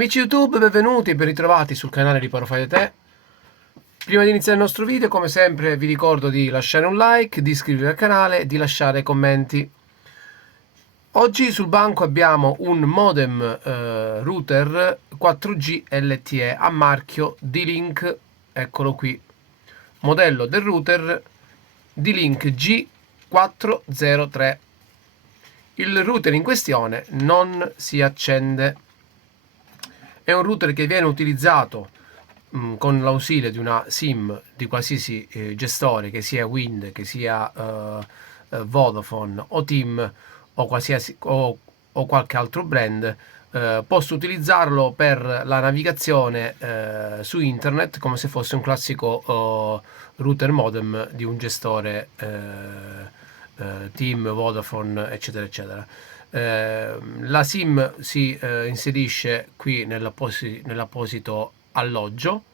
Amici YouTube, benvenuti e ben ritrovati sul canale Riparo Fai da Te. Prima di iniziare il nostro video, come sempre, vi ricordo di lasciare un like, di iscrivervi al canale e di lasciare commenti. Oggi sul banco abbiamo un modem router 4G LTE a marchio D-Link, eccolo qui, modello del router D-Link G403. Il router in questione non si accende. È un router che viene utilizzato con l'ausilio di una SIM di qualsiasi gestore, che sia Wind, che sia Vodafone o TIM o qualsiasi o qualche altro brand. Posso utilizzarlo per la navigazione su internet come se fosse un classico router modem di un gestore TIM, Vodafone, eccetera eccetera. La SIM si inserisce qui nell'apposito alloggio.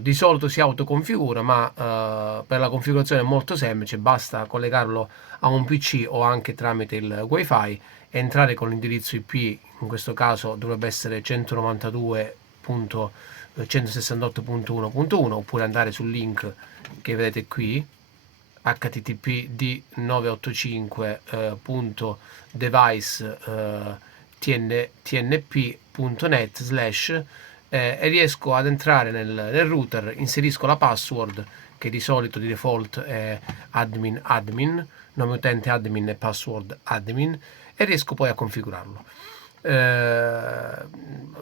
Di solito si autoconfigura, ma per la configurazione è molto semplice, basta collegarlo a un PC o anche tramite il wifi, entrare con l'indirizzo IP, in questo caso dovrebbe essere 192.168.1.1, oppure andare sul link che vedete qui, http d 985.device.tnp.net/ e riesco ad entrare nel router, inserisco la password che di solito di default è admin, nome utente admin e password admin, e riesco poi a configurarlo.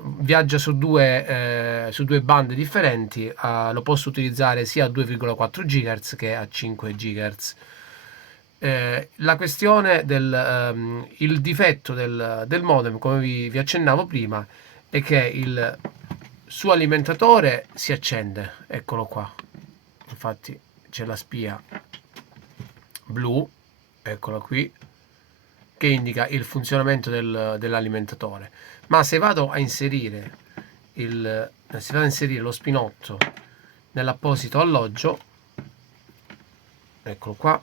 Viaggia su due bande differenti, lo posso utilizzare sia a 2,4 GHz che a 5 GHz. La questione il difetto del modem, come vi accennavo prima, è che il suo alimentatore si accende, eccolo qua, infatti c'è la spia blu, eccola qui, che indica il funzionamento dell'alimentatore. Ma se vado a inserire lo spinotto nell'apposito alloggio, eccolo qua,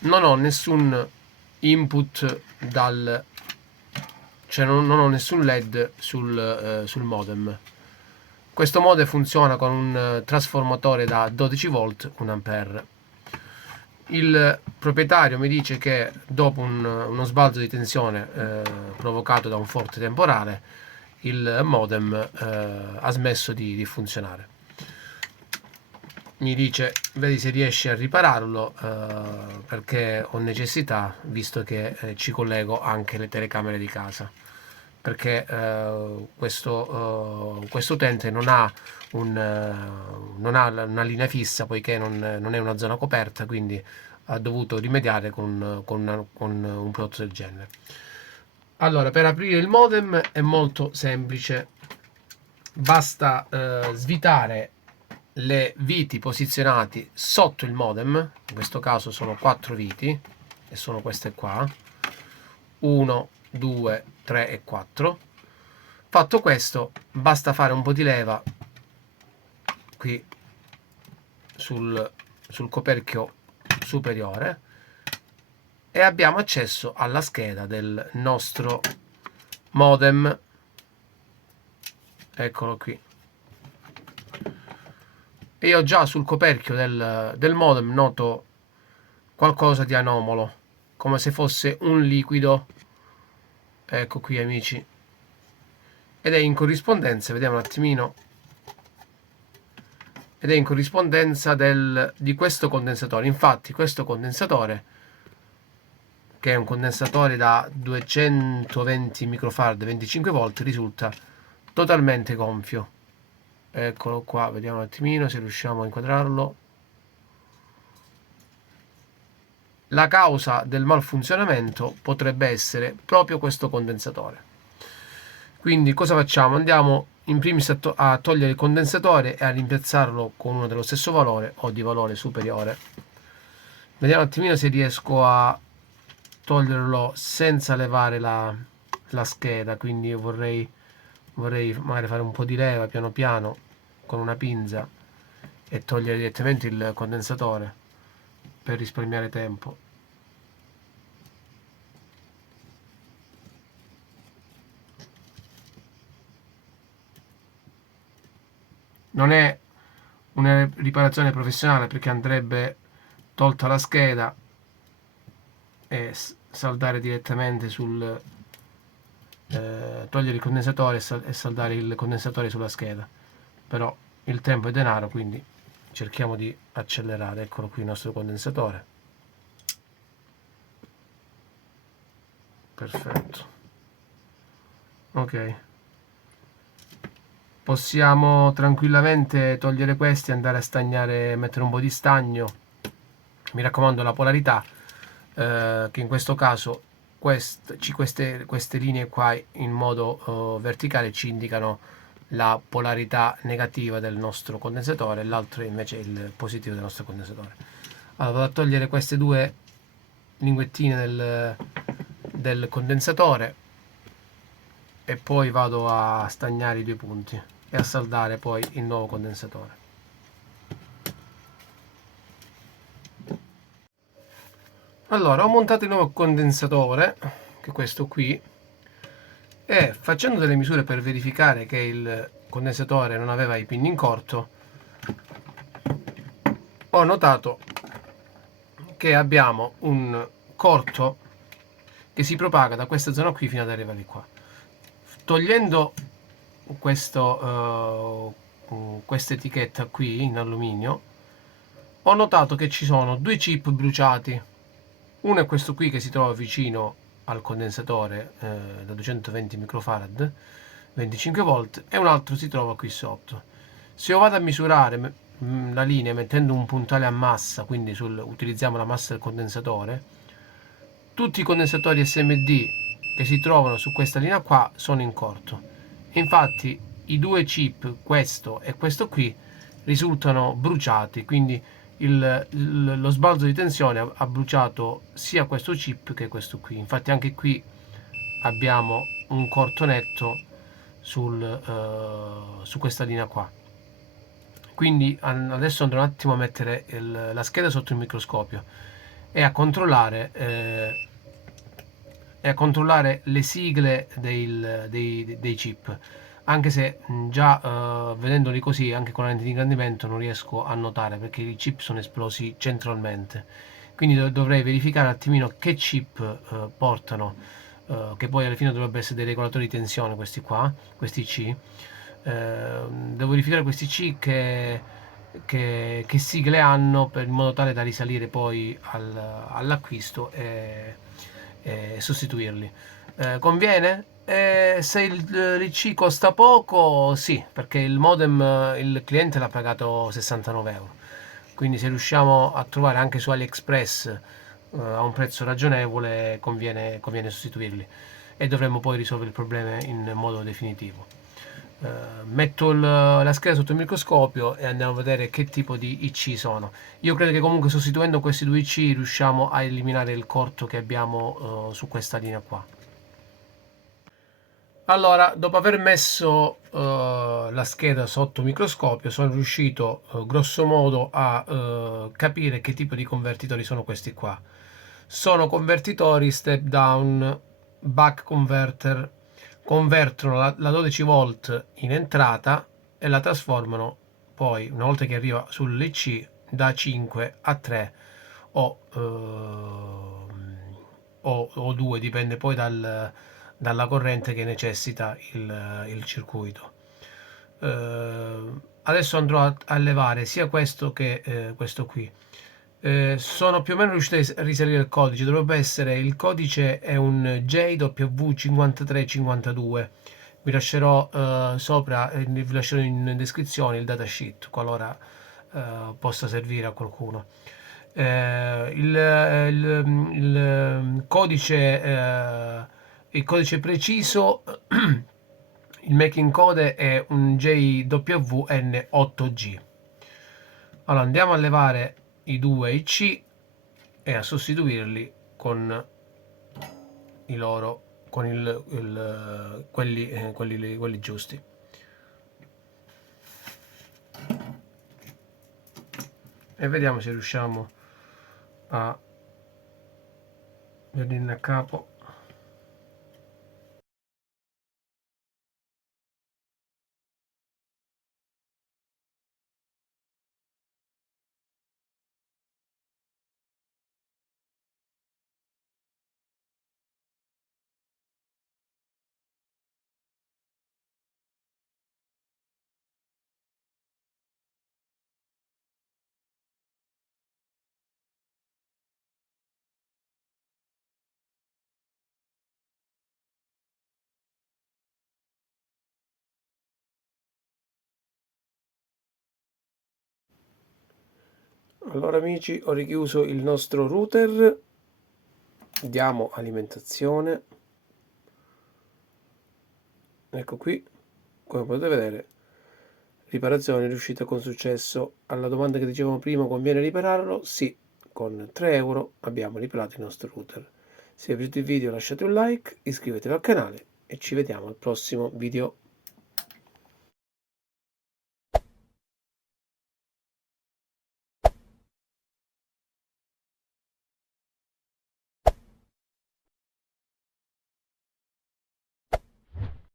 non ho nessun input cioè non ho nessun LED sul modem. Questo modem funziona con un trasformatore da 12 volt 1 ampere. Il proprietario mi dice che dopo uno sbalzo di tensione provocato da un forte temporale, il modem ha smesso di funzionare. Mi dice: vedi se riesci a ripararlo, perché ho necessità, visto che ci collego anche le telecamere di casa, perché questo utente non ha una linea fissa, poiché non è una zona coperta, quindi ha dovuto rimediare con un prodotto del genere. Allora, per aprire il modem è molto semplice, basta svitare le viti posizionati sotto il modem. In questo caso sono 4 viti e sono queste qua, 1, 2, 3 e 4. Fatto questo, basta fare un po' di leva qui sul coperchio superiore e abbiamo accesso alla scheda del nostro modem. Eccolo qui. E io già sul coperchio del modem noto qualcosa di anomalo, come se fosse un liquido. Ecco qui, amici, ed è in corrispondenza, vediamo un attimino, ed è in corrispondenza di questo condensatore. Infatti questo condensatore, che è un condensatore da 220 microfarad 25 volt, risulta totalmente gonfio. Eccolo qua, vediamo un attimino se riusciamo a inquadrarlo. La causa del malfunzionamento potrebbe essere proprio questo condensatore. Quindi cosa facciamo? Andiamo in primis a togliere il condensatore e a rimpiazzarlo con uno dello stesso valore o di valore superiore. Vediamo un attimino se riesco a toglierlo senza levare la scheda, quindi io vorrei magari fare un po' di leva piano piano con una pinza e togliere direttamente il condensatore per risparmiare tempo. non è una riparazione professionale, perché andrebbe tolta la scheda e saldare direttamente sul togliere il condensatore e saldare il condensatore sulla scheda. Però il tempo è denaro, quindi cerchiamo di accelerare. Eccolo qui il nostro condensatore. Perfetto. Ok, possiamo tranquillamente togliere questi, andare a stagnare, mettere un po' di stagno. Mi raccomando, la polarità, che in questo caso queste linee qua in modo verticale ci indicano la polarità negativa del nostro condensatore, l'altro invece è il positivo del nostro condensatore. Allora, vado a togliere queste due linguettine del condensatore e poi vado a stagnare i due punti e a saldare poi il nuovo condensatore. Allora, ho montato il nuovo condensatore, che è questo qui, e facendo delle misure per verificare che il condensatore non aveva i pin in corto, ho notato che abbiamo un corto che si propaga da questa zona qui fino ad arrivare qua. Togliendo questa etichetta qui in alluminio, ho notato che ci sono due chip bruciati. Uno è questo qui che si trova vicino al condensatore da 220 microfarad 25 volt, e un altro si trova qui sotto. Se io vado a misurare la linea mettendo un puntale a massa, quindi utilizziamo la massa del condensatore, tutti i condensatori SMD che si trovano su questa linea qua sono in corto. Infatti i due chip, questo e questo qui, risultano bruciati, quindi lo sbalzo di tensione ha bruciato sia questo chip che questo qui. Infatti anche qui abbiamo un corto netto su questa linea qua. Quindi adesso andrò un attimo a mettere la scheda sotto il microscopio e a controllare le sigle dei chip, anche se già vedendoli così anche con la lente di ingrandimento non riesco a notare, perché i chip sono esplosi centralmente. Quindi dovrei verificare un attimino che chip portano, che poi alla fine dovrebbero essere dei regolatori di tensione questi qua, questi C. Devo verificare questi C che sigle hanno, in modo tale da risalire poi all'acquisto e sostituirli. Conviene? Se l'IC costa poco, sì, perché il modem il cliente l'ha pagato 69 euro. Quindi se riusciamo a trovare anche su AliExpress a un prezzo ragionevole, conviene sostituirli, e dovremmo poi risolvere il problema in modo definitivo. Metto la scheda sotto il microscopio e andiamo a vedere che tipo di IC sono. Io credo che comunque sostituendo questi due IC riusciamo a eliminare il corto che abbiamo su questa linea qua. Allora, dopo aver messo la scheda sotto microscopio, sono riuscito grosso modo a capire che tipo di convertitori sono questi qua. Sono convertitori step down, buck converter. Convertono la 12 volt in entrata e la trasformano poi, una volta che arriva sull'IC, da 5 a 3 o 2, dipende poi dalla corrente che necessita il circuito. Adesso andrò a levare sia questo che questo qui. Sono più o meno riuscito a risalire il codice. Dovrebbe essere, il codice è un JW5352. Vi lascerò sopra, vi lascerò in descrizione il datasheet qualora possa servire a qualcuno. Il codice preciso, il making code è un JWN8G. Allora andiamo a levare i due IC e a sostituirli con i loro, con quelli giusti. E vediamo se riusciamo a venirne a capo. Allora amici, ho richiuso il nostro router, diamo alimentazione, ecco qui, come potete vedere, riparazione riuscita con successo. Alla domanda che dicevamo prima, conviene ripararlo? Sì, con 3 euro abbiamo riparato il nostro router. Se vi è piaciuto il video lasciate un like, iscrivetevi al canale e ci vediamo al prossimo video.